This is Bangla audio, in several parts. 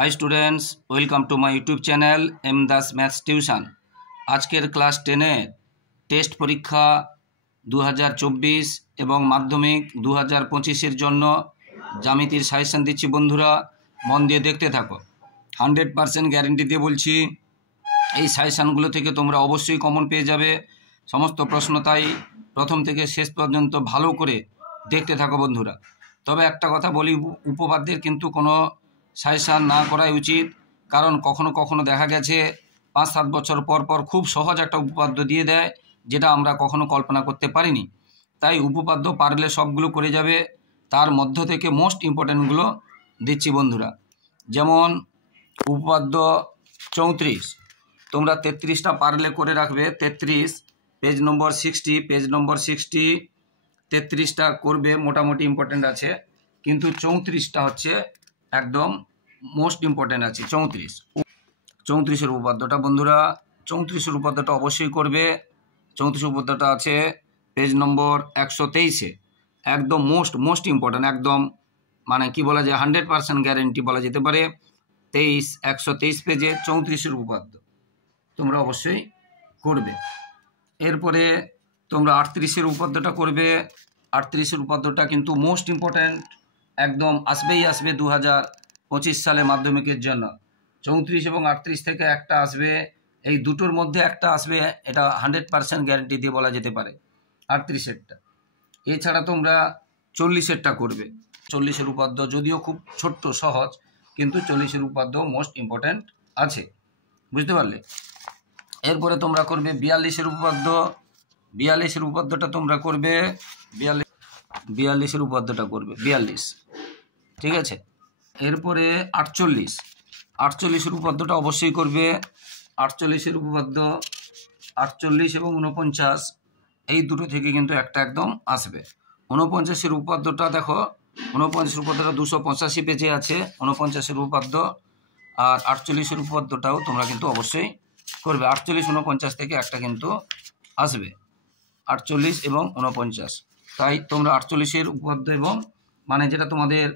High students welcome to my YouTube channel M Das maths tuition. आजकेर क्लास 10 टेस्ट परीक्षा 2024 एवं माध्यमिक 2025 जन्य ज्यामितिर साजेशन दिচ্ছি बंधुरा मन दिए देखते थाको। 100% ग्यारेंटी दिए बोलছি এই সাজেশনগুলো থেকে তোমরা অবশ্যই কমন পেয়ে যাবে। সমস্ত প্রশ্ন তাই প্রথম থেকে শেষ পর্যন্ত ভালো করে দেখতে থাকো বন্ধুরা। তবে একটা কথা বলি, উপপাদ্যের কিন্তু কোনো সাজেশন না করাই উচিত, কারণ কখনো কখনো দেখা গেছে 5-7 বছর পর পর খুব সহজ একটা উপপাদ্য দিয়ে দেয় যেটা আমরা কখনো কল্পনা করতে পারিনি। তাই উপপাদ্য পারলে সবগুলো করে যাবে, তার মধ্য থেকে মোস্ট ইম্পর্টেন্টগুলো দিচ্ছি বন্ধুরা। যেমন উপপাদ্য 34 তোমরা 33টা পারলে করে রাখবে। 33 পেজ নম্বর 60, পেজ নম্বর 60 33টা করবে, মোটামুটি ইম্পর্টেন্ট আছে, কিন্তু 34টা হচ্ছে একদম মোস্ট ইম্পর্টেন্ট আছে। 34 উপপাদ্যটা বন্ধুরা, 34 উপপাদ্যটা অবশ্যই করবে। 34 উপপাদ্যটা আছে পেজ নম্বর 123-এ, একদম মোস্ট ইম্পর্টেন্ট, একদম মানে কি বলা যায় 100% গ্যারেন্টি বলা যেতে পারে। 123 পেজে 34 উপপাদ্য তোমরা অবশ্যই করবে। এরপরে তোমরা 38 উপপাদ্যটা করবে। 38 উপপাদ্যটা কিন্তু মোস্ট ইম্পর্টেন্ট, একদম আসবেই আসবে 2025 সালে মাধ্যমিকের জন্য। 34 এবং 38 থেকে একটা আসবে, এই দুটোর মধ্যে একটা আসবে, এটা 100% গ্যারেন্টি দিয়ে বলা যেতে পারে 38এরটা। এছাড়া তোমরা 40এরটা করবে। 40 উপপাদ্য যদিও খুব ছোট্ট সহজ, কিন্তু 40 উপপাদ্য মোস্ট ইম্পর্টেন্ট আছে, বুঝতে পারলে। এরপরে তোমরা করবে 42 উপপাদ্য। 42 উপপাদ্যটা তোমরা করবে, 42 উপপাদ্যটা করবে 42, ঠিক আছে। এরপরে 48 উপপাদ্যটা অবশ্যই করবে। 48 উপপাদ্য 48 এবং 49 এই দুটো থেকে কিন্তু একটা একদম আসবে। 49 উপপাদ্যটা দেখো, 49 উপপাদ্যটা 285 পেজে আছে 49 উপপাদ্য, আর 48 উপপাদ্যটাও তোমরা কিন্তু অবশ্যই করবে। 48, 49 থেকে একটা কিন্তু আসবে, 48 এবং 49। তাই তোমরা 48 উপপাদ্য এবং মানে যেটা তোমাদের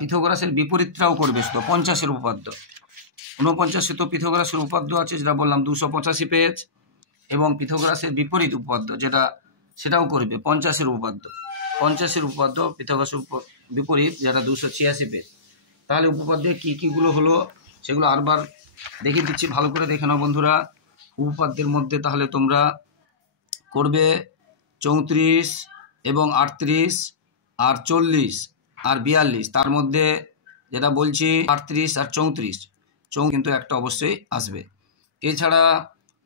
পিথাগোরাসের বিপরীতটাও করবে, শুধু 50 উপপাদ্য। 49 তো পিথাগোরাসের উপপাদ্য আছে যেটা বললাম 285 পেজ, এবং পিথাগোরাসের বিপরীত উপপাদ্য যেটা সেটাও করবে 50 উপপাদ্য। 50 উপপাদ্য পিথাগোরাসের বিপরীত যেটা 286 পেজ। তাহলে উপপাদ্যে কীগুলো হলো সেগুলো আরবার দেখিয়ে দিচ্ছি, ভালো করে দেখে নাও বন্ধুরা। উপপাদ্যের মধ্যে তাহলে তোমরা করবে 34 এবং 38 আর 40 আর 42, তার মধ্যে যেটা বলছি 38 আর 34 কিন্তু একটা অবশ্যই আসবে। এছাড়া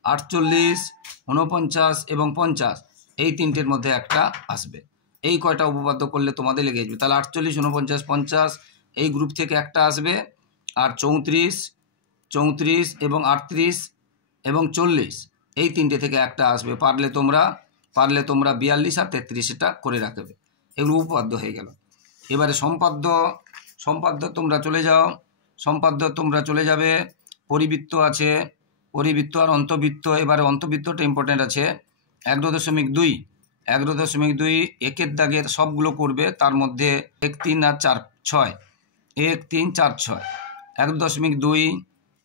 48, 49 এবং 50 এই তিনটের মধ্যে একটা আসবে। এই কয়টা উপপাদ্য করলে তোমাদের লেগে যাবে। তাহলে 48, 49, 50 এই গ্রুপ থেকে একটা আসবে, আর 34 এবং 38 এবং 40 এই তিনটে থেকে একটা আসবে। পারলে তোমরা 42 আর 33টা করে রাখবে। এগুলো উপপাদ্য হয়ে গেল। এবারে সম্পাদ্য তোমরা চলে যাও। সম্পাদ্য তোমরা চলে যাবে, পরিবৃত্ত আছে, পরিবৃত্ত আর অন্তবৃত্ত। এবারে অন্তবৃত্তটা ইম্পর্টেন্ট আছে। 1.2 একের দাগের সবগুলো করবে, তার মধ্যে 1, 3 আর 4, 6, 1, 3, 4, 6।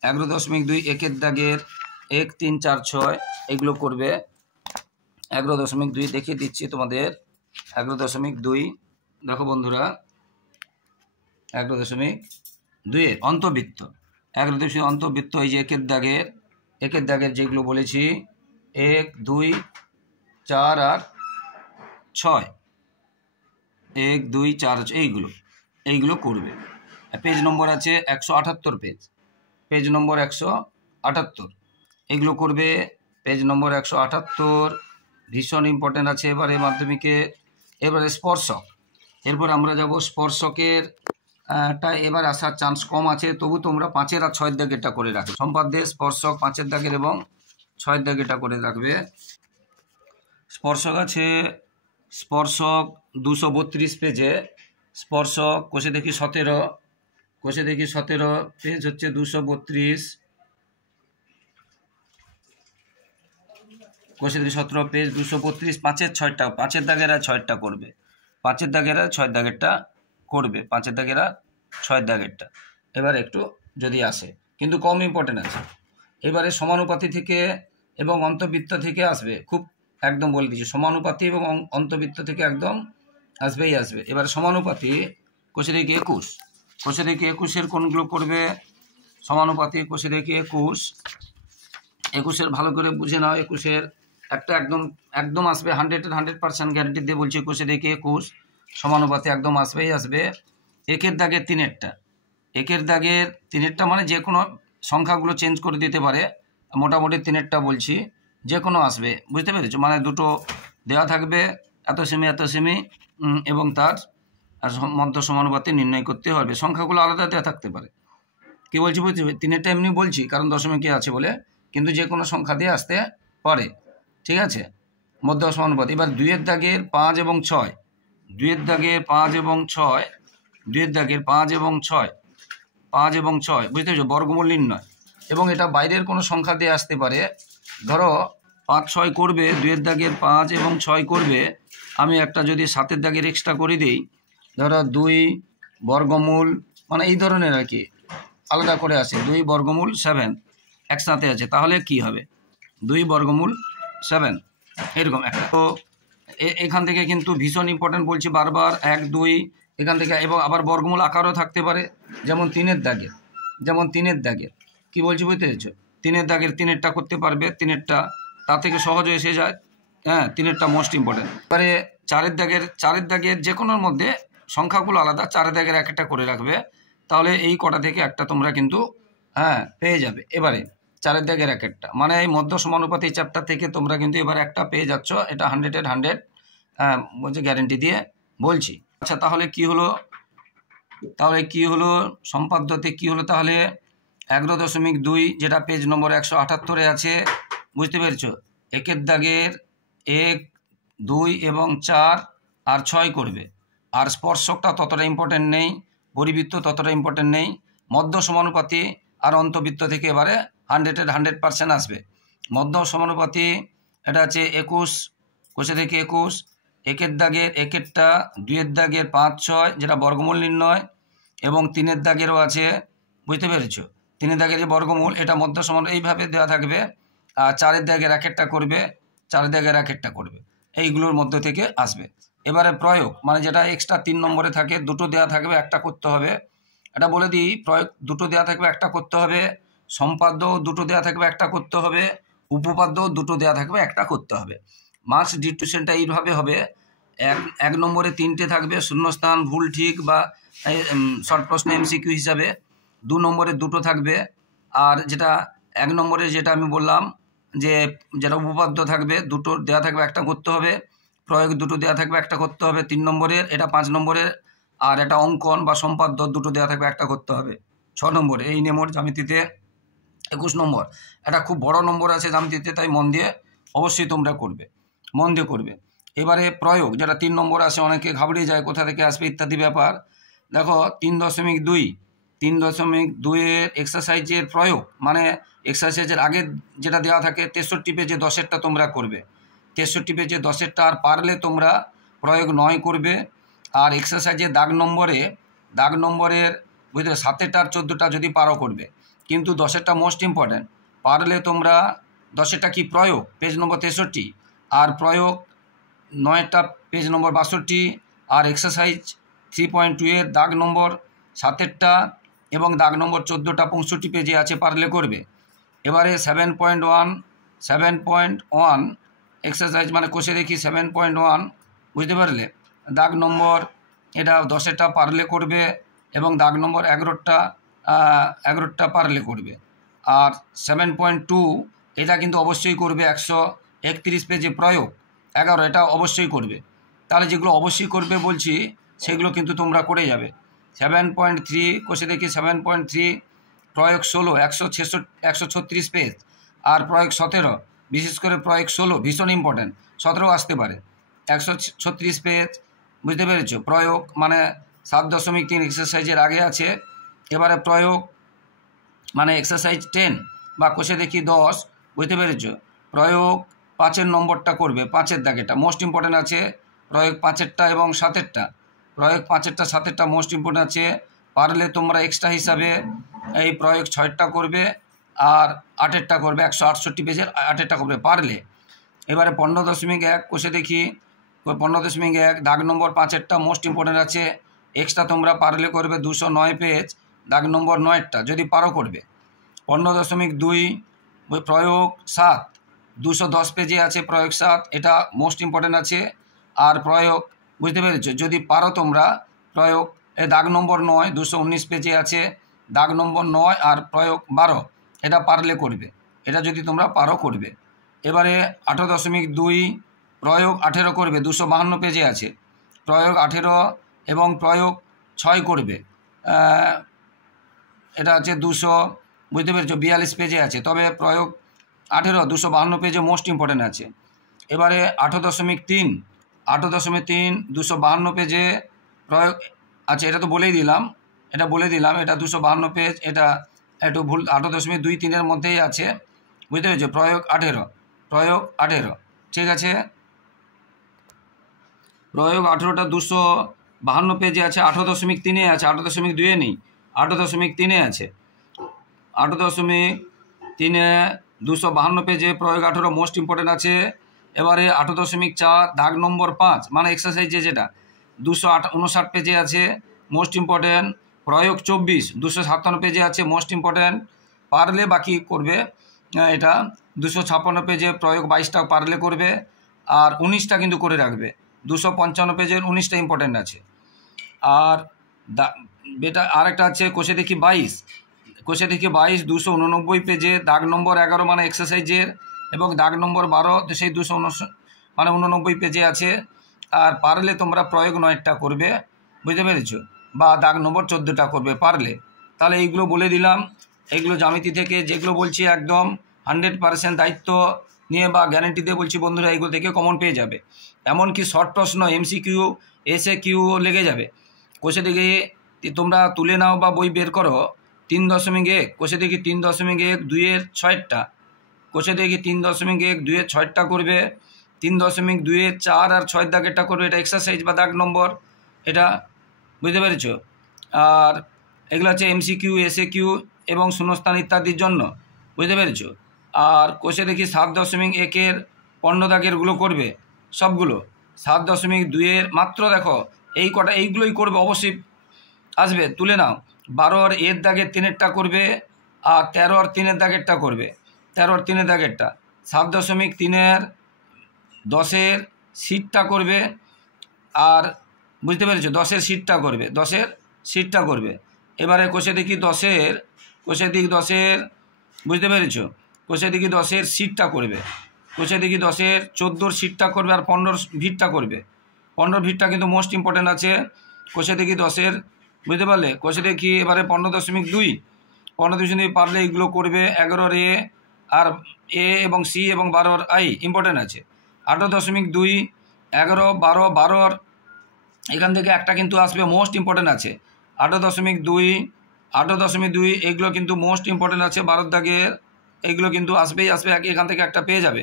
1.2 একের দাগের 1, 3, 4, 6 এগুলো করবে। 1.2 দেখিয়ে দিচ্ছি তোমাদের। 1.2 দেখো বন্ধুরা, 1.2 অন্তবৃত্ত। 1.2 অন্তবৃত্ত, এই যে একের দাগের যেগুলো বলেছি 1, 2, 4 আর 6, 1, 2, 4 এইগুলো করবে। পেজ নম্বর আছে 178 পেজ নম্বর 178 এগুলো করবে। পেজ নম্বর 178 ভীষণ ইম্পর্টেন্ট আছে এবারে মাধ্যমিকে। এবারে স্পর্শক, এরপর আমরা যাব স্পর্শকের টা এবার আসার চান্স কম আছে, তবু তোমরা 5 আর 6 দাগেরটা করে রাখবে। সম্পাদ্যে স্পর্শক 5 দাগের এবং 6 দাগেরটা করে রাখবে। স্পর্শক আছে, স্পর্শক 232 পেজে। স্পর্শক কোষে দেখি 17 পেজ হচ্ছে 232, কোষে দেখি 17 পেজ 232, 5 দাগের আর 6টা করবে। 5 দাগের আর 6 দাগেরটা করবে, 5 দাগের আর 6 দাগেরটা। এবার একটু যদি আসে, কিন্তু কম ইম্পর্টেন্ট আছে। এবারে সমানুপাতি থেকে এবং অন্তবৃত্ত থেকে আসবে, খুব একদম বলে দিচ্ছি, সমানুপাতি এবং অন্তবৃত্ত থেকে একদম আসবেই আসবে। এবারে সমানুপাতি কোষে দেখি 21, কোষে দেখি 21-এর কোনগুলো করবে? সমানুপাতি কোষে দেখি 21-এর ভালো করে বুঝে নাও। 21-এর একটা একদম একদম আসবে, 100% গ্যারান্টি দিয়ে বলছি। কোষে দেখি 21 সমানুপাতি একদম আসবেই আসবে। একের দাগের তিনেরটা, একের দাগের তিনেরটা মানে যে কোনো সংখ্যাগুলো চেঞ্জ করে দিতে পারে, মোটামুটি তিনেরটা বলছি, যে কোনো আসবে, বুঝতে পেরেছো? মানে দুটো দেওয়া থাকবে, এত সেমি এত সেমি, এবং তার মধ্য সমানুপাতি নির্ণয় করতে হবে। সংখ্যাগুলো আলাদা দেওয়া থাকতে পারে। কী বলছি বুঝতে হবে? তিনেরটা এমনি বলছি কারণ দশমিকে আছে বলে, কিন্তু যে কোনো সংখ্যা দিয়ে আসতে পারে, ঠিক আছে? মধ্য সমানুপাতি। এবার 2-এর দাগের 5 এবং 6, 2-এর দাগের 5 এবং 6, 2-এর দাগের 5 এবং 6, 5 এবং 6, বুঝতে পেরেছো? বর্গমূল নির্ণয়, এবং এটা বাইরের কোনো সংখ্যা দিয়ে আসতে পারে। ধরো 5 6 করবে, 2-এর দাগের 5 এবং 6 করবে, আমি একটা যদি 7-এর দাগের এক্সট্রা করে দিই, ধরো 2 বর্গমূল, মানে এই ধরনের আর কি, আলাদা করে আসে 2 বর্গমূল 7 একসাথে আছে, তাহলে কি হবে? 2 বর্গমূল 7 এরকম একটা। তো এখান থেকে কিন্তু ভীষণ ইম্পর্টেন্ট বলছি বারবার, 1 2 এখান থেকে, এবং আবার বর্গমূল আকারও থাকতে পারে, যেমন 3-এর দাগের, যেমন 3-এর দাগের কী বলছি বুঝতে পেরেছো? 3-এর দাগের তিনেরটা করতে পারবে, তিনেরটা তার থেকে সহজ এসে যায়, হ্যাঁ, তিনেরটা মোস্ট ইম্পর্টেন্ট। এবারে 4-এর দাগের যে কোনোর মধ্যে সংখ্যাগুলো আলাদা, 4-এর দাগের এক একটা করে রাখবে, তাহলে এই কটা থেকে একটা তোমরা কিন্তু পেয়ে যাবে। এবারে 4-এর দাগের এক একটা, মানে এই মধ্য সমানুপাতি চ্যাপ্টার থেকে তোমরা কিন্তু এবার একটা পেয়ে যাচ্ছ, এটা 100-এর 100 বলছে, গ্যারেন্টি দিয়ে বলছি। আচ্ছা, তাহলে কি হলো সম্পাদ্যতে কি হলো? তাহলে 11.2 যেটা পেজ নম্বর 178-এ আছে, বুঝতে পেরেছো? একের দাগের 1 2 এবং 4 আর 6 করবে, আর স্পর্শকটা ততটা ইম্পর্টেন্ট নেই, পরিবৃত্ত ততটা ইম্পর্টেন্ট নেই। মধ্য সমানুপাতি আর অন্তবৃত্ত থেকে এবারে 100-এর 100% আসবে। মধ্য সমানুপাতি এটা আছে 21, কোষে থেকে 21, একের দাগের একেরটা, 2-এর দাগের 5 6 যেটা বর্গমূল নির্ণয়, এবং 3-এর দাগেরও আছে, বুঝতে পেরেছো? 3-এর দাগের যে বর্গমূল, এটা মধ্য সমান এইভাবে দেওয়া থাকবে। আর 4-এর দাগের এক একটা করবে, 4-এর দাগের এক একটা করবে, এইগুলোর মধ্য থেকে আসবে। এবারে প্রয়োগ, মানে যেটা এক্সট্রা 3 নম্বরে থাকে, দুটো দেওয়া থাকবে, একটা করতে হবে। এটা বলে দিই, প্রয়োগ দুটো দেওয়া থাকবে, একটা করতে হবে। সম্পাদ্য দুটো দেওয়া থাকবে, একটা করতে হবে। উপপাদ্য দুটো দেওয়া থাকবে, একটা করতে হবে। মার্কস ডিস্ট্রিবিউশনটা এইভাবে হবে, এক নম্বরে 3টে থাকবে শূন্যস্থান, ভুল ঠিক বা শর্ট প্রশ্ন এমসিকিউ হিসাবে, 2 নম্বরে 2টো থাকবে, আর যেটা 1 নম্বরে যেটা আমি বললাম যে যেটা উপপাদ্য থাকবে, দুটো দেওয়া থাকবে, একটা করতে হবে। প্রয়োগ দুটো দেওয়া থাকবে, একটা করতে হবে 3 নম্বরের, এটা 5 নম্বরের। আর এটা অঙ্কন বা সম্পাদ্য দুটো দেওয়া থাকবে, একটা করতে হবে 6 নম্বরে। এই নিয়ে মোট জ্যামিতিতে 21 নম্বর, এটা খুব বড় নম্বর আছে জ্যামিতিতে, তাই মন দিয়ে অবশ্যই তোমরা করবে, মন দিয়ে করবে। এবারে প্রয়োগ যেটা 3 নম্বর আসে, অনেকে ঘাবড়িয়ে যায় কোথা থেকে আসবে ইত্যাদি ব্যাপার। দেখো 3.2-এর এক্সারসাইজের প্রয়োগ, মানে এক্সারসাইজের আগে যেটা দেওয়া থাকে 63 পেজে 10-এরটা তোমরা করবে, 63 পেজে 10-এরটা, আর পারলে তোমরা প্রয়োগ 9 করবে। আর এক্সারসাইজের দাগ নম্বরের বুঝতে 7-টা আর 14টা যদি পারো করবে, কিন্তু 10-এরটা মোস্ট ইম্পর্ট্যান্ট। পারলে তোমরা 10-এরটা কি প্রয়োগ পেজ নম্বর 63, আর প্রয়োগ 9-টা পেজ নম্বর 62, আর এক্সারসাইজ 3.2-এর দাগ নম্বর 7-এরটা এবং দাগ নম্বর 14টা 65 পেজে আছে, পারলে করবে। এবারে 7.1 এক্সারসাইজ, মানে কোষে দেখি 7.1, বুঝতে পারলে? দাগ নম্বর এটা 10-এরটা পারলে করবে, এবং দাগ নম্বর 11টা পারলে করবে। আর 7.2 এটা কিন্তু অবশ্যই করবে, 131 পেজে প্রয়োগ 11, এটা অবশ্যই করবে। তাহলে যেগুলো অবশ্যই করবে বলছি সেগুলো কিন্তু তোমরা করে যাবে। 7.3 কোষে দেখি 7.3 প্রয়োগ 16, 136 পেজ। আর প্রয়োগ 17, বিশেষ করে প্রয়োগ 16 ভীষণ ইম্পর্ট্যান্ট, 17 আসতে পারে, 136 পেজ, বুঝতে পেরেছো? প্রয়োগ মানে 7.3 এক্সারসাইজের আগে আছে। এবারে প্রয়োগ মানে এক্সারসাইজ 10 বা কোষে দেখি 10, বুঝতে পেরেছো? প্রয়োগ 5-এর নম্বরটা করবে, 5-এর দাগেটা মোস্ট ইম্পর্ট্যান্ট আছে। প্রয়োগ 5-এরটা এবং 7-এরটা, প্রয়োগ 5-এরটা 7-এরটা মোস্ট ইম্পর্ট্যান্ট আছে। পারলে তোমরা এক্সট্রা হিসাবে এই প্রয়োগ 6টা করবে আর 8টা করবে, 168 পেজের 8টা করবে পারলে। এবারে 15.1 কোষে দেখি 15.1 দাগ নম্বর 5এরটা মোস্ট ইম্পর্টেন্ট আছে, এক্সট্রা তোমরা পারলে করবে 209 পেজ দাগ নম্বর 9টা যদি পারো করবে। 15.2 প্রয়োগ 7 210 পেজে আছে, প্রয়োগ 7 এটা মোস্ট ইম্পর্টেন্ট আছে। আর প্রয়োগ বুঝতে পেরেছো, যদি পারো তোমরা প্রয়োগ দাগ নম্বর 9 219 পেজে আছে, দাগ নম্বর 9 আর প্রয়োগ 12 এটা পারলে করবে, এটা যদি তোমরা পারো করবে। এবারে 18.2 প্রয়োগ 18 করবে, 252 পেজে আছে, প্রয়োগ 18 এবং প্রয়োগ 6 করবে, এটা হচ্ছে 200 বুঝতে পেরেছো 42 পেজে আছে, তবে প্রয়োগ 18 252 পেজে মোস্ট ইম্পর্টেন্ট আছে। এবারে 8.3 252 পেজে প্রয়োগ আচ্ছা এটা তো বলেই দিলাম, এটা 252 পেজ, এটা একটু ভুল, 8.2-3 মধ্যেই আছে বুঝতে পেরেছো, প্রয়োগ 18 ঠিক আছে। প্রয়োগ 18টা 252 পেজে আছে, 8.3 আছে, 8.2 নেই, 8.3 আছে, 8.3 252 পেজে প্রয়োগ 18 মোস্ট ইম্পর্টেন্ট আছে। এবারে 8.4 দাগ নম্বর 5 মানে এক্সারসাইজে যেটা 259 পেজে আছে, মোস্ট ইম্পর্টেন্ট। প্রয়োগ 24 257 পেজে আছে, মোস্ট ইম্পর্টেন্ট, পারলে বাকি করবে। এটা 256 পেজে প্রয়োগ 22টা পারলে করবে, আর 19টা কিন্তু করে রাখবে, 255 পেজের 19টা ইম্পর্টেন্ট আছে। আর বেটা আরেকটা আছে কোষে দেখি 22 289 পেজে দাগ নম্বর 11 মানে এক্সারসাইজের, এবং দাগ নম্বর 12 সেই 289 পেজে আছে। আর পারলে তোমরা প্রয়োগ 9টা করবে বুঝতে পেরেছো, বা দাগ নম্বর 14টা করবে পারলে। তাহলে এইগুলো বলে দিলাম, এইগুলো জ্যামিতি থেকে যেগুলো বলছি একদম 100% দায়িত্ব নিয়ে বা গ্যারেন্টি দিয়ে বলছি বন্ধুরা, এইগুলো থেকে কমন পেয়ে যাবে। এমনকি শর্ট প্রশ্ন MCQ SAQ লেগে যাবে। কোষে দেখে তোমরা তুলে নাও বা বই বের করো, 3.1 কোষে দেখি 3.1 2-এর 6টা, কোষে দেখি 3.1 2-এর 6টা করবে, 3.2-এর 4 আর 6 দাগেরটা করবে, এটা এক্সারসাইজ বা দাগ নম্বর, এটা বুঝতে পেরেছো। আর এগুলো হচ্ছে MCQ SAQ এবং শূন্যস্থান ইত্যাদির জন্য বুঝতে পেরেছো। আর কোষে দেখি 7.1-এর 15 দাগেরগুলো করবে সবগুলো, 7.2-এর মাত্র দেখো এই কটা, এইগুলোই করবে, অবশ্যই আসবে তুলে নাও। 12 আর 1 দাগের 3-এরটা করবে, আর 13 আর 3-এর দাগেরটা করবে, 13 আর 3-এর দাগেরটা। 7.3-এর 10-এর সিটটা করবে, আর বুঝতে পেরেছো 10-এর সিটটা করবে, এবারে কোষে দেখি 10-এর বুঝতে পেরেছো, কোষে দেখি 10-এর সিটটা করবে, কোষে দেখি 10-এর 14-র সিটটা করবে, আর 15-র ভিটটা করবে। 15 ভিটটা কিন্তু মোস্ট ইম্পর্টেন্ট আছে। কোষে দেখি 10-এর বুঝতে পারলে, কোষে দেখি এবারে 15.2 পারলে এইগুলো করবে। 11-র A আর A এবং C এবং 12-র I ইম্পর্টেন্ট আছে। 8.2 11 12-র এখান থেকে একটা কিন্তু আসবে, মোস্ট ইম্পর্টেন্ট আছে। 8.2 এগুলো কিন্তু মোস্ট ইম্পর্টেন্ট আছে, 12 দাগের এইগুলো কিন্তু আসবেই, এখান থেকে একটা পেয়ে যাবে।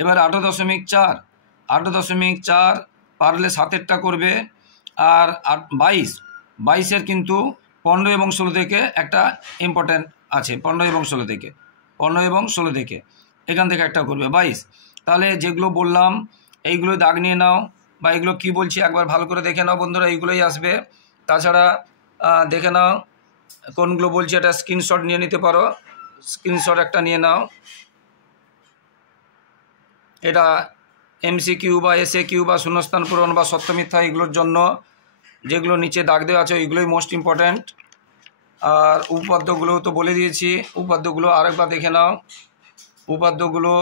এবার 8.4 পারলে 7-এরটা করবে, আর 22-এর কিন্তু 15 এবং 16 থেকে একটা ইম্পর্টেন্ট আছে, 15 এবং 16 থেকে এখান থেকে একটা করবে 22। তাহলে যেগুলো বললাম এইগুলো দাগ নিয়ে নাও, বা এগুলো কি বলছি একবার ভালো করে দেখে নাও বন্ধুরা, এইগুলোই আসবে। তাছাড়া দেখে নাও কোনগুলো বলছি, এটা স্ক্রিনশট নিয়ে নিতে পারো, স্ক্রিনশট একটা নিয়ে নাও। এটা MCQ বা SAQ বা শূন্যস্থান পূরণ বা সত্য মিথ্যা এগুলোর জন্য যেগুলো নিচে দাগ দেওয়া আছে ওইগুলোই মোস্ট ইম্পর্ট্যান্ট। আর উপপাদ্যগুলো তো বলে দিয়েছি, উপপাদ্যগুলো আরেকবার দেখে নাও, উপপাদ্যগুলো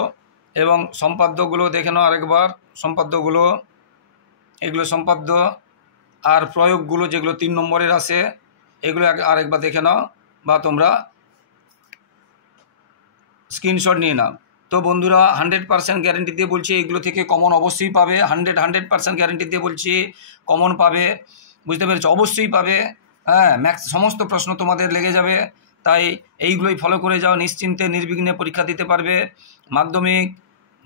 এবং সম্পাদ্যগুলো দেখে নাও আরেকবার, সম্পাদ্যগুলো এগুলো সম্পাদ্য, আর প্রয়োগগুলো যেগুলো 3 নম্বরের আসে এগুলো আরেকবার দেখে নাও, বা তোমরা স্ক্রিনশট নিয়ে নাও। তো বন্ধুরা 100% গ্যারেন্টি দিয়ে বলছি এগুলো থেকে কমন অবশ্যই পাবে, 100% গ্যারেন্টি দিয়ে বলছি কমন পাবে, বুঝতে পেরেছো, অবশ্যই পাবে। হ্যাঁ, সমস্ত প্রশ্ন তোমাদের লেগে যাবে, তাই এইগুলোই ফলো করে যাও, নিশ্চিন্তে নির্বিঘ্নে পরীক্ষা দিতে পারবে। মাধ্যমিক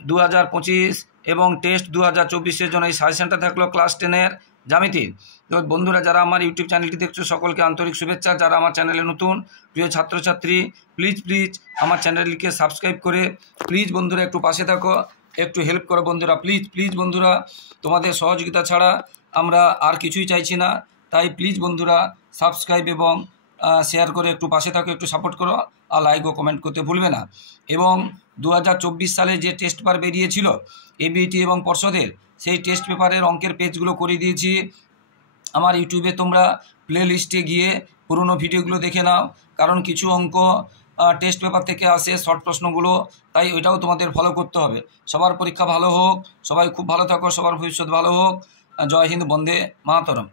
2025 এবং টেস্ট 2024-এর জন্য এই সাজেশনটা থাকলো ক্লাস 10-এর জ্যামিতির। তো বন্ধুরা, যারা আমার ইউটিউব চ্যানেলটি দেখছো সকলকে আন্তরিক শুভেচ্ছা। যারা আমার চ্যানেলে নতুন প্রিয় ছাত্রছাত্রী, প্লিজ আমার চ্যানেলটিকে সাবস্ক্রাইব করে প্লিজ বন্ধুরা একটু পাশে থাকো, একটু হেল্প করো বন্ধুরা, প্লিজ বন্ধুরা, তোমাদের সহযোগিতা ছাড়া আমরা আর কিছুই চাইছি না। তাই প্লিজ বন্ধুরা সাবস্ক্রাইব এবং শেয়ার করে একটু পাশে থাকো, একটু সাপোর্ট করো, আর লাইক ও কমেন্ট করতে ভুলবে না। এবং 2024 সালে যে টেস্ট পেপার বেরিয়েছিল এবিটি এবং পর্ষদের, সেই টেস্ট পেপারের অঙ্কের পেজগুলো করে দিয়েছি আমার ইউটিউবে। তোমরা প্লে লিস্টে গিয়ে পুরনো ভিডিওগুলো দেখে নাও, কারণ কিছু অঙ্ক টেস্ট পেপার থেকে আসে শর্ট প্রশ্নগুলো, তাই ওইটাও তোমাদের ফলো করতে হবে। সবার পরীক্ষা ভালো হোক, সবাই খুব ভালো থাকো, সবার ভবিষ্যৎ ভালো হোক। জয় হিন্দ, বন্দে মাতরম।